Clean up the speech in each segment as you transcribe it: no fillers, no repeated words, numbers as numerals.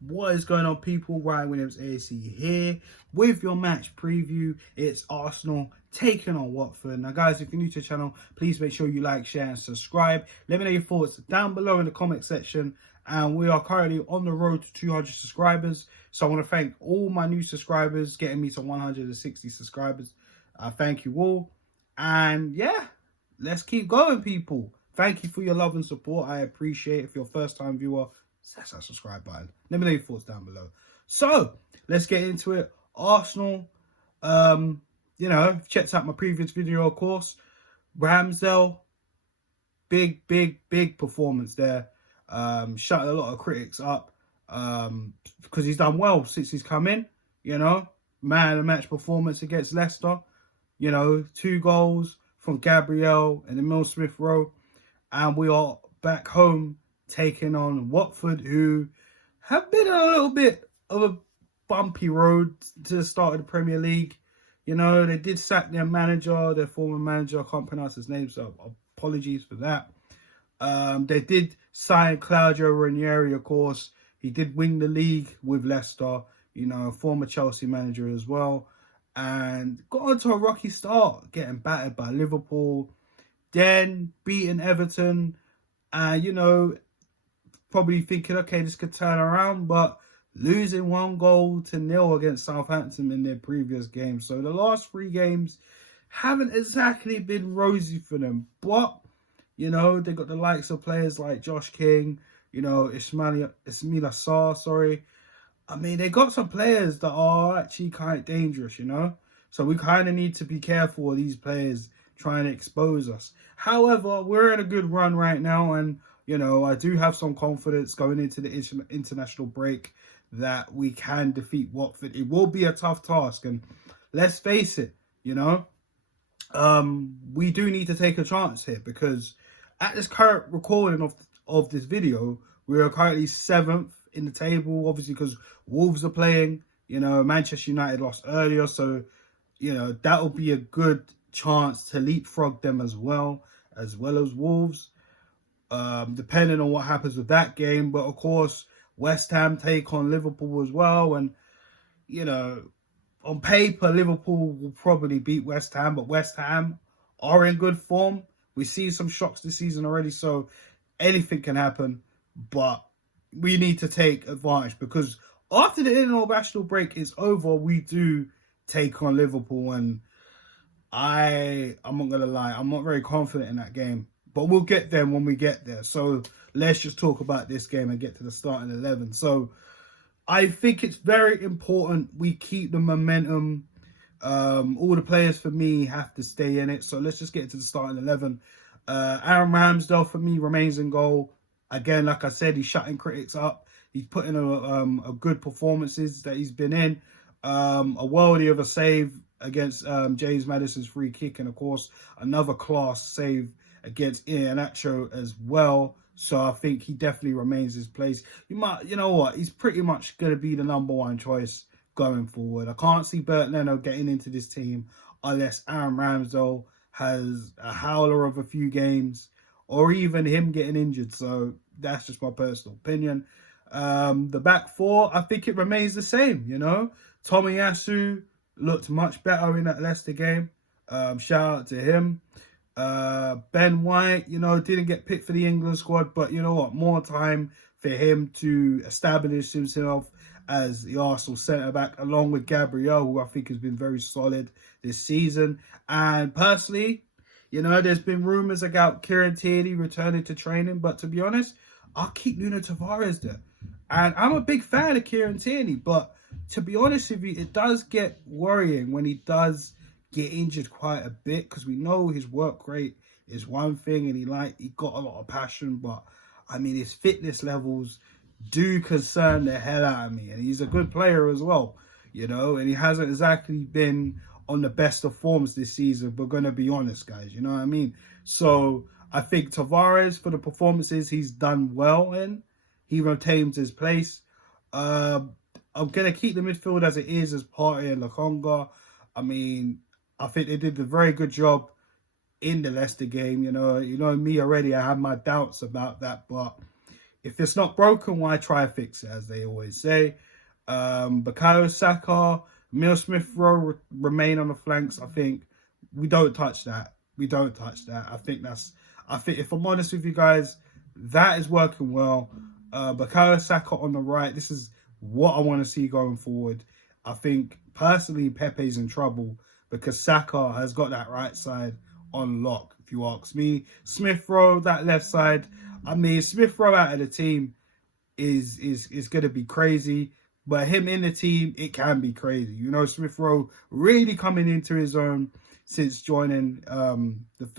What is going on, people? Ryan Williams AC here with your match preview. It's Arsenal taking on Watford. Now, guys, if you're new to the channel, please make sure you like, share, and subscribe. Let me know your thoughts down below in the comment section. And we are currently on the road to 200 subscribers. So I want to thank all my new subscribers, getting me to 160 subscribers. Thank you all. And yeah, let's keep going, people. Thank you for your love and support. I appreciate it. If you're a first-time viewer, smash that subscribe button. Let me know your thoughts down below. So let's get into it. Arsenal, checked out my previous video, of course. Ramsdale, big performance there. Shut a lot of critics up because he's done well since he's come in. Man of the match performance against Leicester. 2 goals from Gabriel and Emil Smith Rowe, and we are back home taking on Watford, who have been on a little bit of a bumpy road to the start of the Premier League. They did sack their manager, their former manager. I can't pronounce his name, so apologies for that. They did sign Claudio Ranieri, of course. He did win the league with Leicester, former Chelsea manager as well. And got onto a rocky start, getting battered by Liverpool, then beating Everton, and, probably thinking, okay, this could turn around, but losing 1-0 against Southampton in their previous game. So the last 3 games haven't exactly been rosy for them, but, they got the likes of players like Josh King, Ismaila Sarr, I mean, they got some players that are actually kind of dangerous, So we kind of need to be careful of these players trying to expose us. However, we're in a good run right now, and, I do have some confidence going into the international break that we can defeat Watford. It will be a tough task, and let's face it, we do need to take a chance here, because at this current recording of this video, we are currently 7th in the table, obviously, because Wolves are playing. Manchester United lost earlier, so that will be a good chance to leapfrog them as well as Wolves, depending on what happens with that game. But of course, West Ham take on Liverpool as well, and on paper Liverpool will probably beat West Ham, but West Ham are in good form. We've seen some shocks this season already, so anything can happen. But we need to take advantage, because after the international break is over, we do take on Liverpool, and I'm not going to lie, I'm not very confident in that game. But we'll get there when we get there. So let's just talk about this game and get to the starting 11. So I think it's very important we keep the momentum. All the players for me have to stay in it. So let's just get into the starting 11. Aaron Ramsdale for me remains in goal. Again, like I said, he's shutting critics up. He's put in a good performances that he's been in. A worldie of a save against James Maddison's free kick, and of course another class save against Iheanacho as well. So I think he definitely remains his place. You know what? He's pretty much going to be the #1 choice going forward. I can't see Bert Leno getting into this team unless Aaron Ramsdale has a howler of a few games, or even him getting injured. So that's just my personal opinion. The back 4, I think it remains the same, Tomiyasu looked much better in that Leicester game. Shout out to him. Ben White, didn't get picked for the England squad, but you know what? More time for him to establish himself as the Arsenal centre-back, along with Gabriel, who I think has been very solid this season. And personally, there's been rumours about Kieran Tierney returning to training, but to be honest, I'll keep Nuno Tavares there. And I'm a big fan of Kieran Tierney, but to be honest with you, it does get worrying when he does get injured quite a bit, because we know his work rate is one thing, and he got a lot of passion, but I mean, his fitness levels do concern the hell out of me. And he's a good player as well, and he hasn't exactly been on the best of forms this season. We're going to be honest, guys, you know what I mean? So I think Tavares, for the performances he's done well in, he retains his place. I'm going to keep the midfield as it is, as Partey and Lokonga. I mean, I think they did a very good job in the Leicester game. Me already, I have my doubts about that. But if it's not broken, why try to fix it, as they always say. Bukayo Saka, Emile Smith-Rowe remain on the flanks. I think we don't touch that. We don't touch that. I think if I'm honest with you guys, that is working well. Bukayo Saka on the right. This is what I want to see going forward. I think personally Pepe's in trouble because Saka has got that right side on lock, if you ask me. Smith-Rowe, that left side. I mean, Smith-Rowe out of the team is going to be crazy. But him in the team, it can be crazy. You know, Smith-Rowe really coming into his own since joining,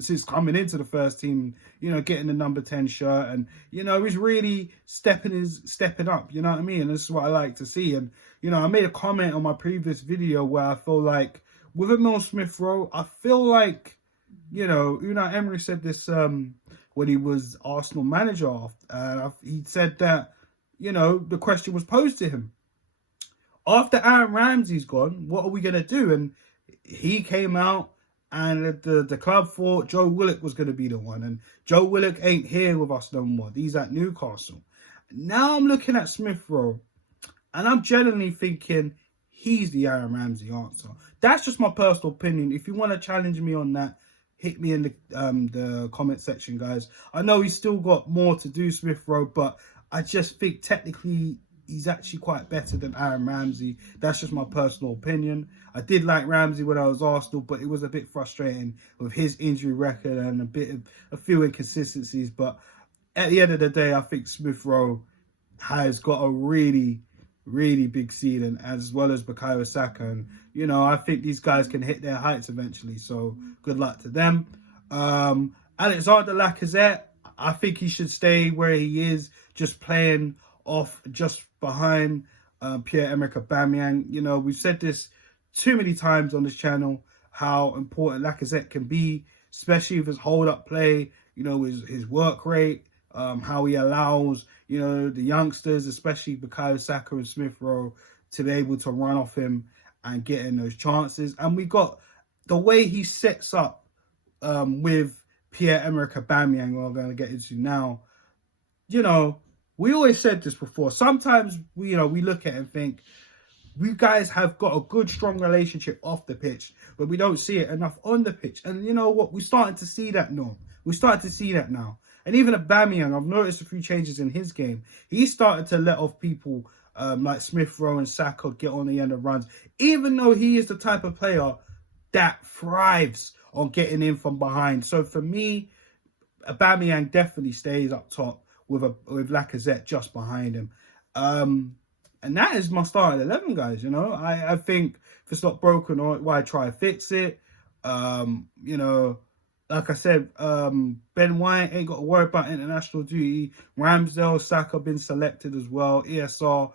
since coming into the first team, you know, getting the number 10 shirt. And, you know, he's really stepping up, you know what I mean? And this is what I like to see. And, you know, I made a comment on my previous video where I feel like with Emile Smith-Rowe, I feel like, you know, Unai Emery said this when he was Arsenal manager. He said that, you know, the question was posed to him. After Aaron Ramsey's gone, what are we going to do? And he came out and the club thought Joe Willock was going to be the one. And Joe Willock ain't here with us no more. He's at Newcastle. Now I'm looking at Smith-Rowe and I'm genuinely thinking he's the Aaron Ramsey answer. That's just my personal opinion. If you want to challenge me on that, hit me in the comment section, guys. I know he's still got more to do, Smith-Rowe, but I just think technically he's actually quite better than Aaron Ramsey. That's just my personal opinion. I did like Ramsey when I was Arsenal, but it was a bit frustrating with his injury record and a few inconsistencies. But at the end of the day, I think Smith-Rowe has got a really, really big ceiling, as well as Bukayo Saka. And, you know, I think these guys can hit their heights eventually. So good luck to them. Alexander Lacazette, I think he should stay where he is, just playing off just behind Pierre-Emerick Aubameyang. You know, we've said this too many times on this channel, how important Lacazette can be, especially with his hold-up play, you know, his work rate, how he allows, you know, the youngsters, especially Bukayo Saka and Smith-Rowe, to be able to run off him and get in those chances. And we got the way he sets up with Pierre-Emerick Aubameyang, who I'm going to get into now. You know, we always said this before. Sometimes, we look at it and think, we guys have got a good, strong relationship off the pitch, but we don't see it enough on the pitch. And you know what? We're starting to see that now. We're starting to see that now. And even Aubameyang, I've noticed a few changes in his game. He started to let off people like Smith-Rowe and Saka get on the end of runs, even though he is the type of player that thrives on getting in from behind. So for me, Aubameyang definitely stays up top with Lacazette just behind him. And that is my starting 11, guys. You know, I think if it's not broken, why try to fix it? You know, like I said, Ben White ain't got to worry about international duty. Ramsdale, Saka been selected as well. ESR,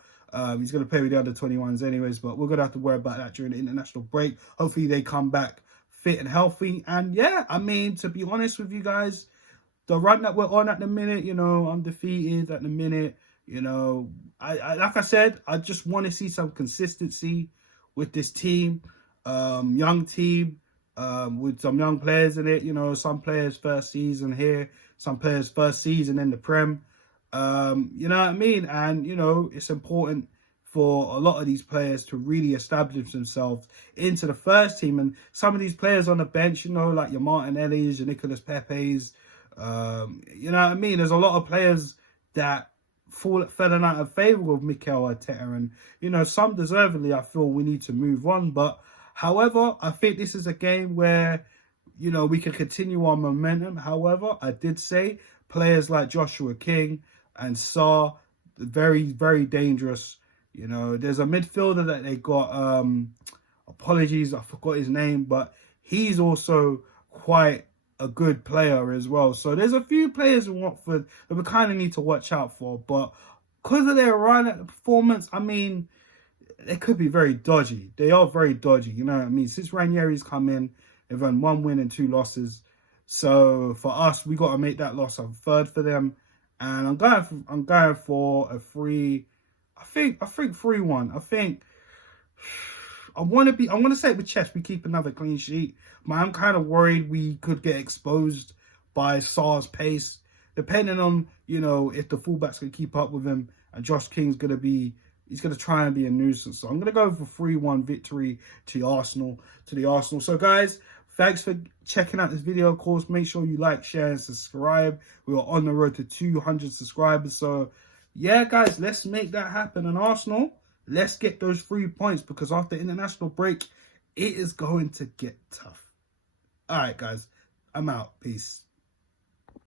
he's going to play with the under 21s anyways, but we're going to have to worry about that during the international break. Hopefully they come back fit and healthy. And yeah, I mean, to be honest with you guys, the run that we're on at the minute, you know, undefeated at the minute, you know, I like I said, I just want to see some consistency with this team, young team, with some young players in it. You know, some players first season here, some players first season in the Prem. You know what I mean? And, you know, it's important for a lot of these players to really establish themselves into the first team. And some of these players on the bench, you know, like your Martinellis, your Nicolas Pepes, you know what I mean? There's a lot of players that fell out of favour with Mikel Arteta, and you know, some deservedly I feel we need to move on. But however, I think this is a game where, you know, we can continue our momentum. However, I did say players like Joshua King and Sarr, very, very dangerous. You know, there's a midfielder that they got, apologies, I forgot his name, but he's also quite a good player as well. So there's a few players in Watford that we kind of need to watch out for. But because of their run at the performance, I mean, they could be very dodgy. They are very dodgy, you know what I mean? Since Ranieri's come in, they've had 1 win and 2 losses. So for us, we got to make that loss a third for them. And I'm going for a 3. I think 3-1. I think I want to say it with chest, we keep another clean sheet. But I'm kind of worried we could get exposed by Sarr's pace. depending on, you know, if the fullbacks can keep up with him, and Josh King's going to be, he's going to try and be a nuisance. So I'm going to go for 3-1 victory to Arsenal. So guys, thanks for checking out this video. Of course, make sure you like, share, and subscribe. We are on the road to 200 subscribers. So yeah, guys, let's make that happen. And Arsenal, let's get those 3 points, because after international break, it is going to get tough. All right, guys, I'm out. Peace.